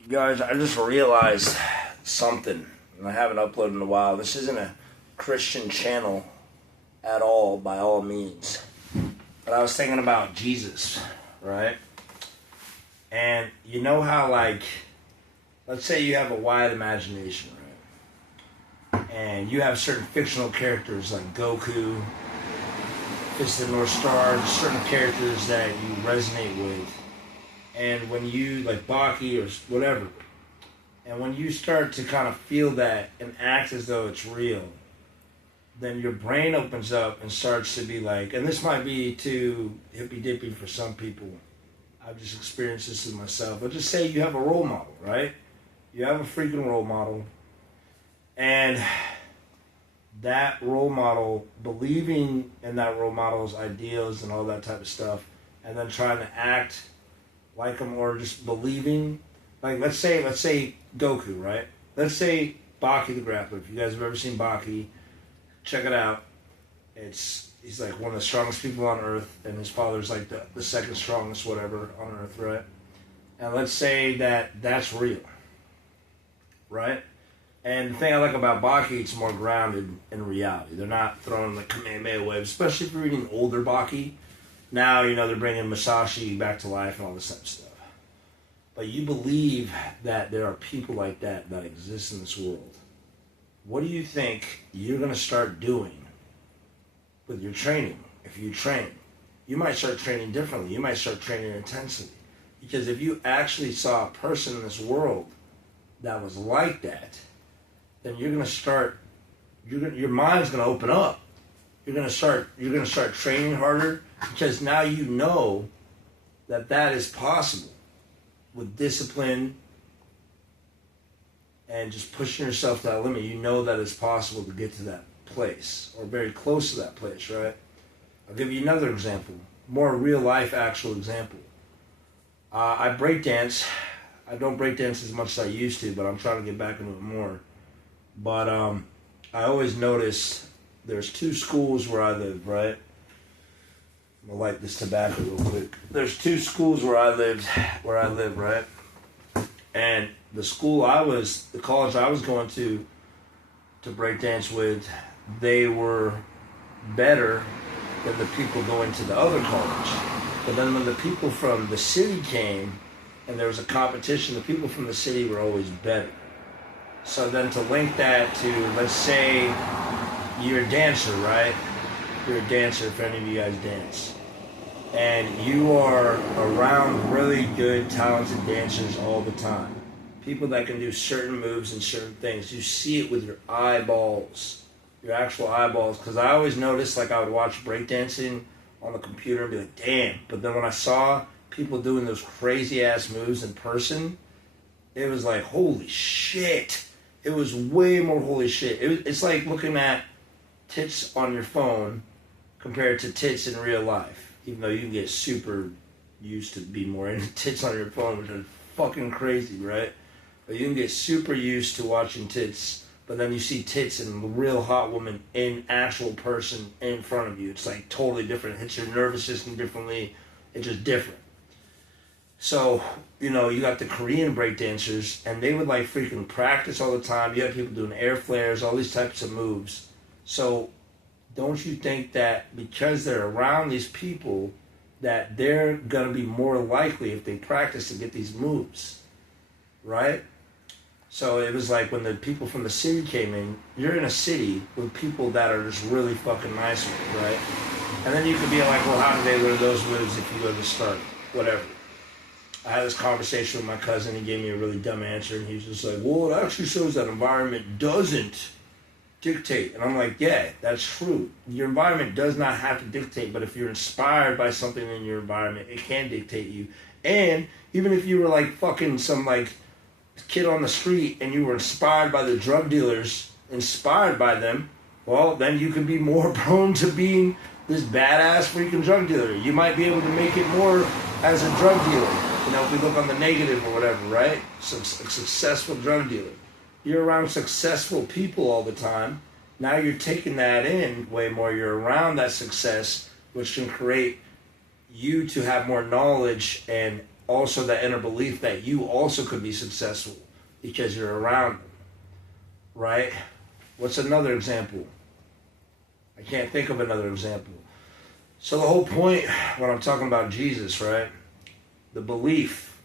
You guys, I just realized something, and I haven't uploaded in a while. This isn't a Christian channel at all, by all means. But I was thinking about Jesus, right? And you know how, like, let's say you have a wide imagination, right? And you have certain fictional characters like Goku, Fist of the North Star, certain characters that you resonate with. And when you, like Baki or whatever, and when you start to kind of feel that and act as though it's real, then your brain opens up and starts to be like, and this might be too hippy-dippy for some people. I've just experienced this in myself. But just say you have a role model, right? You have a freaking role model, and that role model, believing in that role model's ideals and all that type of stuff, and then trying to act like them, or just believing, like let's say Goku, right? Let's say Baki the Grappler. If you guys have ever seen Baki, check it out. He's like one of the strongest people on Earth, and his father's like the second strongest whatever on Earth, right? And let's say that's real, right? And the thing I like about Baki, it's more grounded in reality. They're not throwing the Kamehameha waves, especially if you're reading older Baki. Now, you know, they're bringing Masashi back to life and all this type of stuff. But you believe that there are people like that exist in this world. What do you think you're going to start doing with your training? If you train, you might start training differently. You might start training intensely. Because if you actually saw a person in this world that was like that, then you're going to start, your mind's going to open up. You're going to start training harder, because now you know that is possible with discipline and just pushing yourself to that limit. You know that it's possible to get to that place, or very close to that place, right? I'll give you another example, more real life actual example. I breakdance. I don't breakdance as much as I used to, but I'm trying to get back into it more. But I always notice there's two schools where I live, right? I'm gonna light this tobacco real quick. There's two schools where I live, right? And the college I was going to breakdance with, they were better than the people going to the other college. But then when the people from the city came and there was a competition, the people from the city were always better. So then to link that to, let's say you're a dancer, right? You're a dancer, if any of you guys dance. And you are around really good, talented dancers all the time. People that can do certain moves and certain things. You see it with your eyeballs, your actual eyeballs. Because I always noticed, like, I would watch breakdancing on the computer and be like, damn. But then when I saw people doing those crazy-ass moves in person, it was like, holy shit. It was way more holy shit. It's like looking at tits on your phone compared to tits in real life. Even though you can get super used to be more into tits on your phone, which is fucking crazy, right? But you can get super used to watching tits, but then you see tits and a real hot woman in actual person in front of you. It's like totally different. It hits your nervous system differently. It's just different. So, you know, you got the Korean breakdancers, and they would like freaking practice all the time. You have people doing air flares, all these types of moves. So don't you think that because they're around these people, that they're going to be more likely, if they practice, to get these moves, right? So it was like when the people from the city came in, you're in a city with people that are just really fucking nice with you, right? And then you could be like, well, how do they learn those moves if you go to start? Whatever. I had this conversation with my cousin. He gave me a really dumb answer, and he was just like, well, it actually shows that environment doesn't dictate. And I'm like, yeah, that's true. Your environment does not have to dictate, but if you're inspired by something in your environment, it can dictate you. And even if you were like fucking some like kid on the street and you were inspired by the drug dealers, inspired by them, well, then you could be more prone to being this badass freaking drug dealer. You might be able to make it more as a drug dealer. You know, if we look on the negative or whatever, right? So, a successful drug dealer. You're around successful people all the time. Now you're taking that in way more. You're around that success, which can create you to have more knowledge and also that inner belief that you also could be successful because you're around them, right? What's another example? I can't think of another example. So the whole point when I'm talking about Jesus, right? The belief,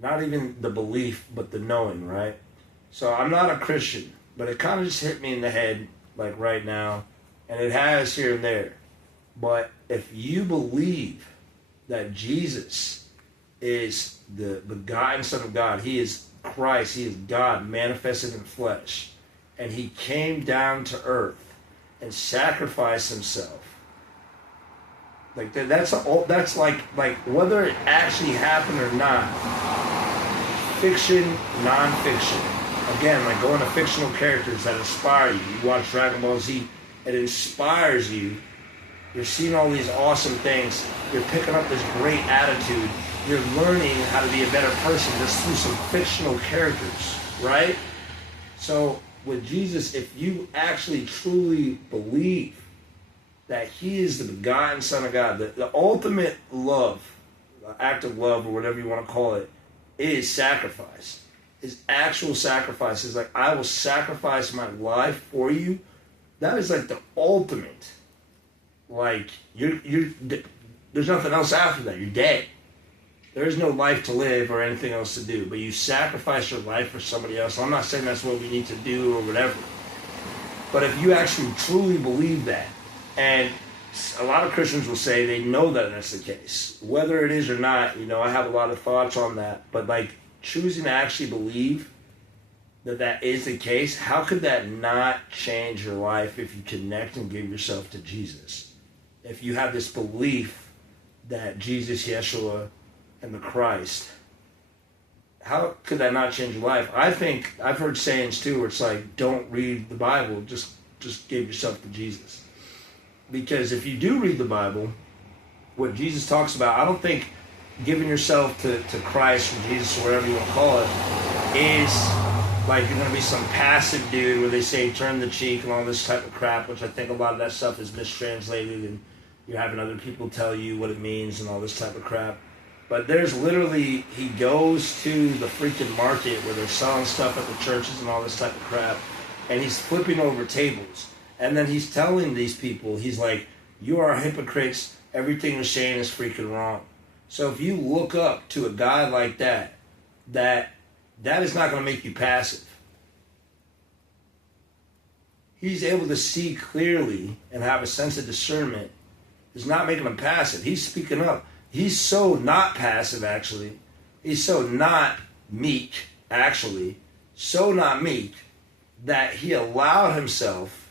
not even the belief, but the knowing, right? So I'm not a Christian, but it kind of just hit me in the head, like right now, and it has here and there. But if you believe that Jesus is the begotten Son of God, he is Christ, he is God manifested in flesh, and he came down to earth and sacrificed himself. Like that's like whether it actually happened or not, fiction, non-fiction. Again, like going to fictional characters that inspire you. You watch Dragon Ball Z, it inspires you. You're seeing all these awesome things. You're picking up this great attitude. You're learning how to be a better person just through some fictional characters, right? So with Jesus, if you actually truly believe that he is the begotten Son of God, the ultimate love, the act of love or whatever you want to call it, is sacrifice. His actual sacrifice is like, I will sacrifice my life for you. That is like the ultimate. Like, there's nothing else after that. You're dead. There is no life to live or anything else to do. But you sacrifice your life for somebody else. I'm not saying that's what we need to do or whatever. But if you actually truly believe that, and a lot of Christians will say they know that that's the case. Whether it is or not, I have a lot of thoughts on that. But like choosing to actually believe that that is the case, how could that not change your life if you connect and give yourself to Jesus? If you have this belief that Jesus, Yeshua, and the Christ, how could that not change your life? I think I've heard sayings too where it's like, don't read the Bible, just give yourself to Jesus. Because if you do read the Bible, what Jesus talks about, I don't think giving yourself to Christ or Jesus or whatever you want to call it is like you're going to be some passive dude where they say turn the cheek and all this type of crap, which I think a lot of that stuff is mistranslated and you're having other people tell you what it means and all this type of crap. But there's literally, he goes to the freaking market where they're selling stuff at the churches and all this type of crap, and he's flipping over tables. And then he's telling these people, he's like, you are hypocrites, everything you're saying is freaking wrong. So if you look up to a guy like that is not going to make you passive. He's able to see clearly and have a sense of discernment. It's not making him passive. He's speaking up. He's so not passive, actually. He's so not meek, actually. So not meek that he allowed himself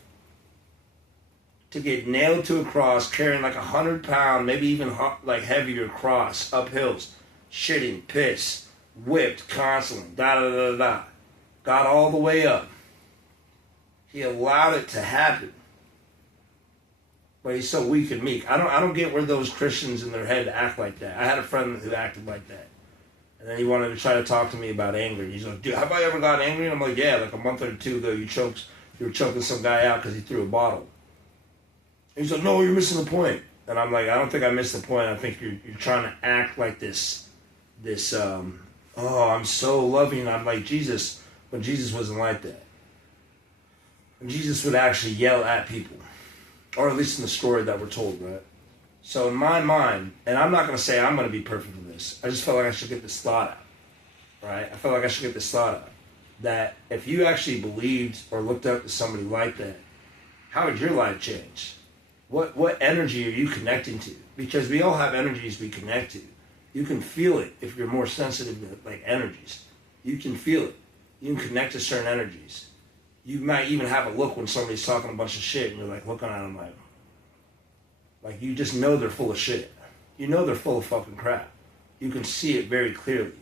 to get nailed to a cross, carrying like 100-pound, maybe even like heavier cross up hills, shitting, piss, whipped constantly, da-da-da-da-da. Got all the way up. He allowed it to happen. But he's so weak and meek. I don't get where those Christians in their head act like that. I had a friend who acted like that. And then he wanted to try to talk to me about anger. He's like, dude, have I ever gotten angry? And I'm like, yeah, like a month or two ago, you were choking some guy out because he threw a bottle. And he's like, no, you're missing the point. And I'm like, I don't think I missed the point. I think you're trying to act like this, I'm so loving. I'm like Jesus, but Jesus wasn't like that. And Jesus would actually yell at people. Or at least in the story that we're told, right? So in my mind, and I'm not going to say I'm going to be perfect in this. I just felt like I should get this thought out, right? I felt like I should get this thought out. That if you actually believed or looked up to somebody like that, how would your life change? What energy are you connecting to? Because we all have energies we connect to. You can feel it if you're more sensitive to like energies. You can feel it. You can connect to certain energies. You might even have a look when somebody's talking a bunch of shit and you're like looking at them like you just know they're full of shit. You know they're full of fucking crap. You can see it very clearly.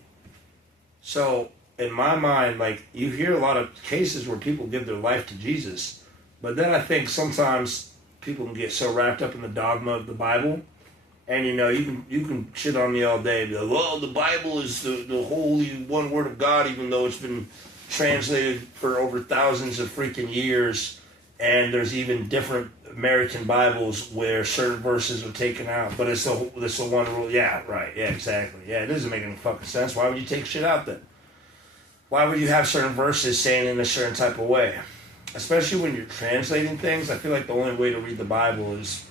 So in my mind, like you hear a lot of cases where people give their life to Jesus, but then I think sometimes people can get so wrapped up in the dogma of the Bible, and you can shit on me all day and be like, well, the Bible is the holy one word of God, even though it's been translated for over thousands of freaking years, and there's even different American Bibles where certain verses are taken out, but it's the one rule. Yeah, right. Yeah, exactly. Yeah, it doesn't make any fucking sense. Why would you take shit out then? Why would you have certain verses saying in a certain type of way? Especially when you're translating things, I feel like the only way to read the Bible is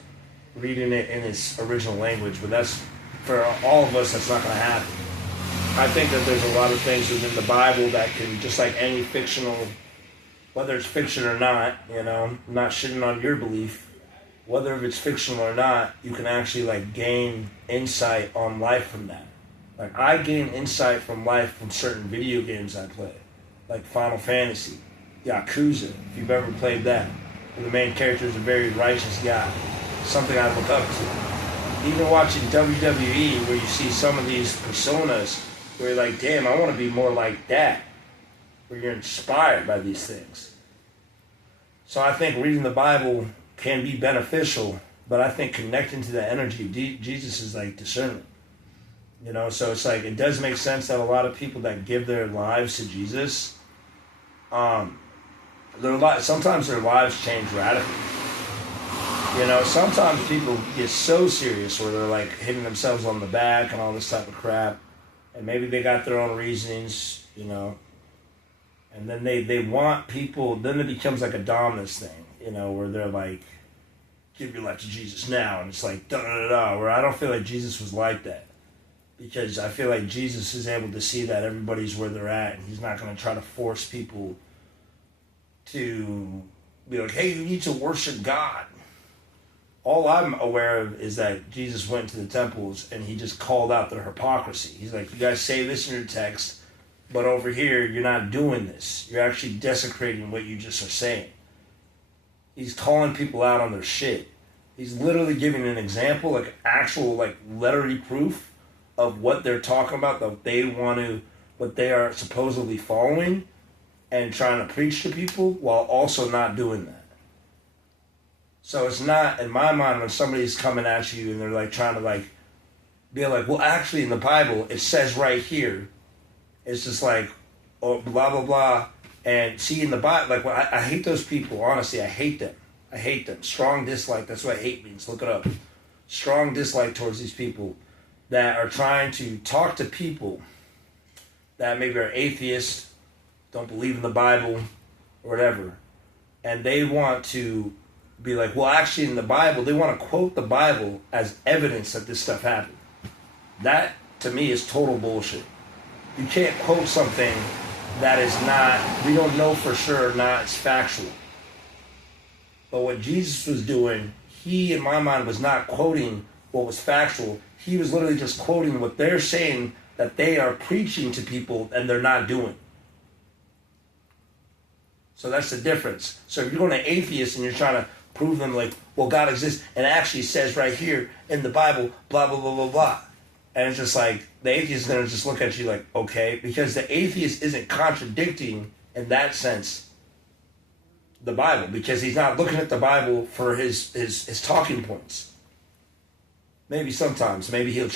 reading it in its original language, but that's, for all of us, that's not going to happen. I think that there's a lot of things within the Bible that can, just like any fictional, whether it's fiction or not, I'm not shitting on your belief, whether it's fictional or not, you can actually like gain insight on life from that. Like I gain insight from life from certain video games I play, like Final Fantasy, Yakuza, if you've ever played that, where the main character is a very righteous guy, something I look up to. Even watching WWE, where you see some of these personas, where you're like, damn, I want to be more like that, where you're inspired by these things. So I think reading the Bible can be beneficial, but I think connecting to the energy of Jesus is like discernment. So it's like, it does make sense that a lot of people that give their lives to Jesus, sometimes their lives change radically. Sometimes people get so serious where they're like hitting themselves on the back and all this type of crap, and maybe they got their own reasons, and then they want people, then it becomes like a dominance thing, where they're like, give your life to Jesus now, and it's like, da-da-da-da, where I don't feel like Jesus was like that, because I feel like Jesus is able to see that everybody's where they're at, and he's not going to try to force people to be like, hey, you need to worship God. All I'm aware of is that Jesus went to the temples and he just called out their hypocrisy. He's like, you guys say this in your text, but over here, you're not doing this. You're actually desecrating what you just are saying. He's calling people out on their shit. He's literally giving an example, like actual, like lettery proof of what they're talking about, that what they are supposedly following and trying to preach to people while also not doing that. So it's not, in my mind, when somebody's coming at you and they're like trying to like be like, well, actually in the Bible, it says right here. It's just like, oh, blah, blah, blah. And see, in the Bible, like, I hate those people. Honestly, I hate them. I hate them. Strong dislike. That's what hate means. Look it up. Strong dislike towards these people that are trying to talk to people that maybe are atheists, don't believe in the Bible, or whatever. And they want to be like, well, actually in the Bible, they want to quote the Bible as evidence that this stuff happened. That, to me, is total bullshit. You can't quote something that is not, we don't know for sure, not it's factual. But what Jesus was doing, he, in my mind, was not quoting what was factual. He was literally just quoting what they're saying that they are preaching to people and they're not doing. So that's the difference. So if you're going to atheists and you're trying to prove them like, well, God exists, and it actually says right here in the Bible, blah, blah, blah, blah, blah. And it's just like, the atheist is going to just look at you like, okay, because the atheist isn't contradicting, in that sense, the Bible, because he's not looking at the Bible for his talking points. Maybe sometimes, maybe he'll try